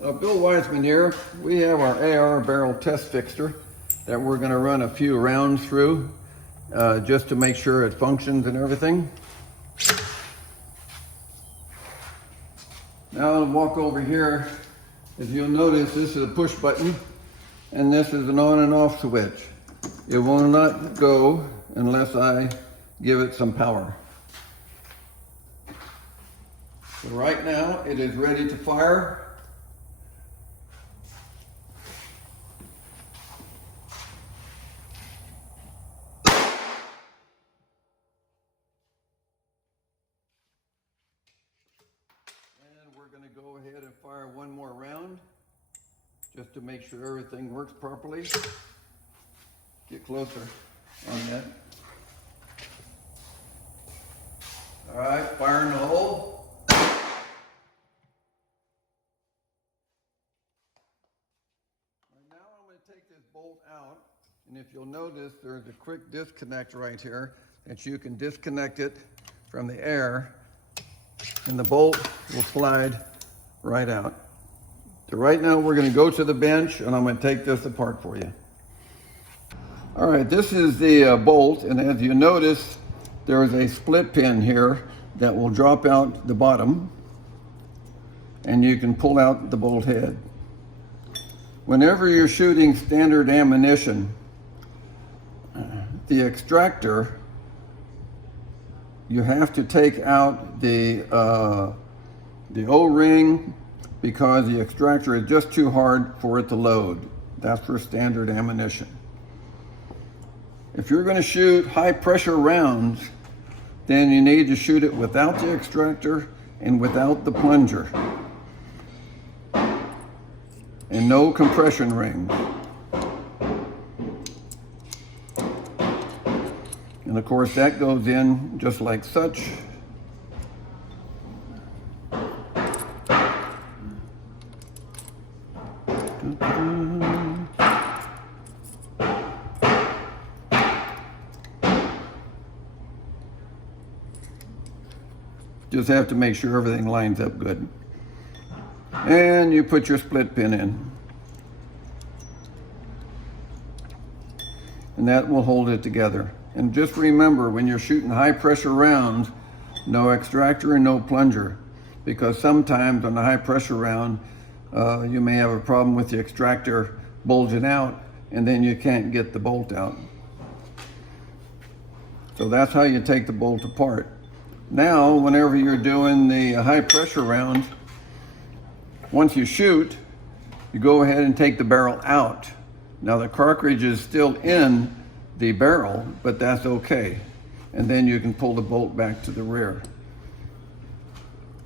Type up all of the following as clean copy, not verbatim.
Bill Wiseman here. We have our AR barrel test fixture that we're going to run a few rounds through just to make sure it functions and everything. Now I'll walk over here. As you'll notice, this is a push button and this is an on and off switch. It will not go unless I give it some power. So right now it is ready to fire. And we're going to go ahead and fire one more round just to make sure everything works properly. Get closer on that. All right, firing the hole. Right now I'm going to take this bolt out, and if you'll notice, there's a quick disconnect right here that you can disconnect it from the air, and the bolt will slide right out. So right now we're going to go to the bench, and I'm going to take this apart for you. All right, this is the bolt, and as you notice, there is a split pin here that will drop out the bottom, and you can pull out the bolt head. Whenever you're shooting standard ammunition, the extractor, you have to take out the O-ring because the extractor is just too hard for it to load. That's for standard ammunition. If you're going to shoot high pressure rounds, then you need to shoot it without the extractor and without the plunger. And no compression ring. And of course that goes in just like such. Just have to make sure everything lines up good. And you put your split pin in. And that will hold it together. And just remember, when you're shooting high pressure rounds, no extractor and no plunger. Because sometimes on a high pressure round, you may have a problem with the extractor bulging out, and then you can't get the bolt out. So that's how you take the bolt apart. Now, whenever you're doing the high pressure rounds, once you shoot, you go ahead and take the barrel out. Now the cartridge is still in the barrel, but that's okay. And then you can pull the bolt back to the rear.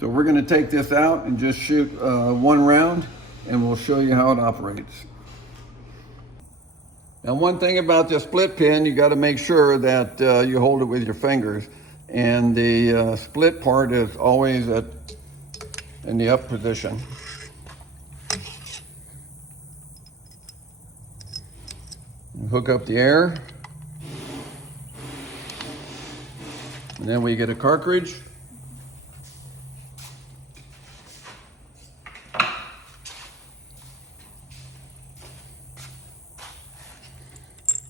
So we're going to take this out and just shoot one round, and we'll show you how it operates. Now one thing about the split pin, you got to make sure that you hold it with your fingers. And the split part is always in the up position. Hook up the air. And then we get a cartridge.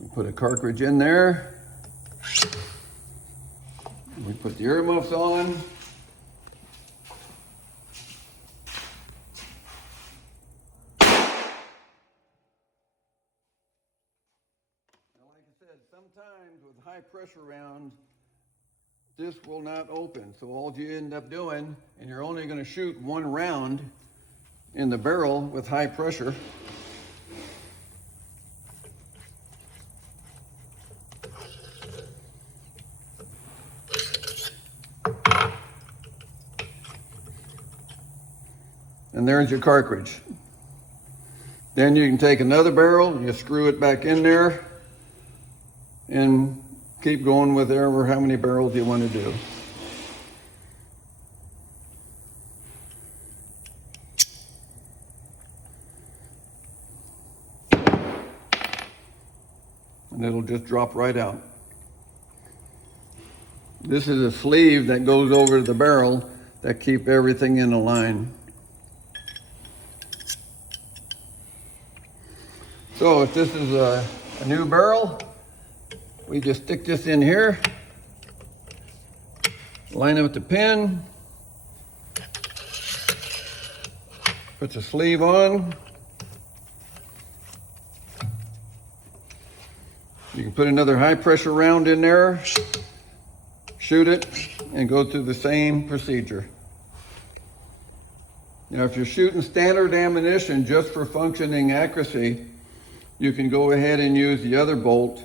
We put a cartridge in there. We put the earmuffs on. Now, like I said, sometimes with high pressure rounds, this will not open. So all you end up doing, and you're only going to shoot one round in the barrel with high pressure. And there's your cartridge. Then you can take another barrel, you screw it back in there, and keep going with how many barrels you want to do. And it'll just drop right out. This is a sleeve that goes over the barrel that keep everything in a line. So if this is a new barrel, we just stick this in here, line up the pin, put the sleeve on. You can put another high pressure round in there, shoot it, and go through the same procedure. Now, if you're shooting standard ammunition just for functioning accuracy, you can go ahead and use the other bolt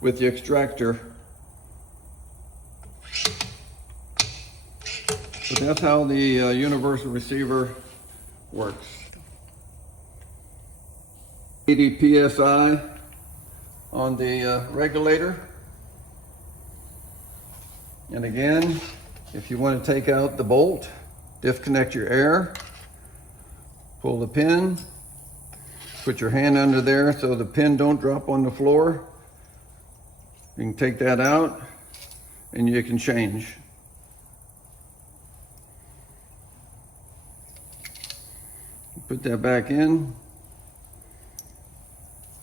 with the extractor. But that's how the universal receiver works. 80 psi on the regulator. And again, if you want to take out the bolt, disconnect your air, pull the pin, put your hand under there so the pin don't drop on the floor. You can take that out and you can change. Put that back in,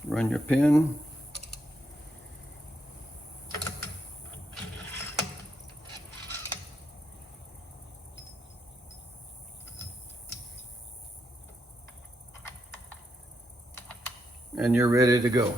run your pin. And you're ready to go.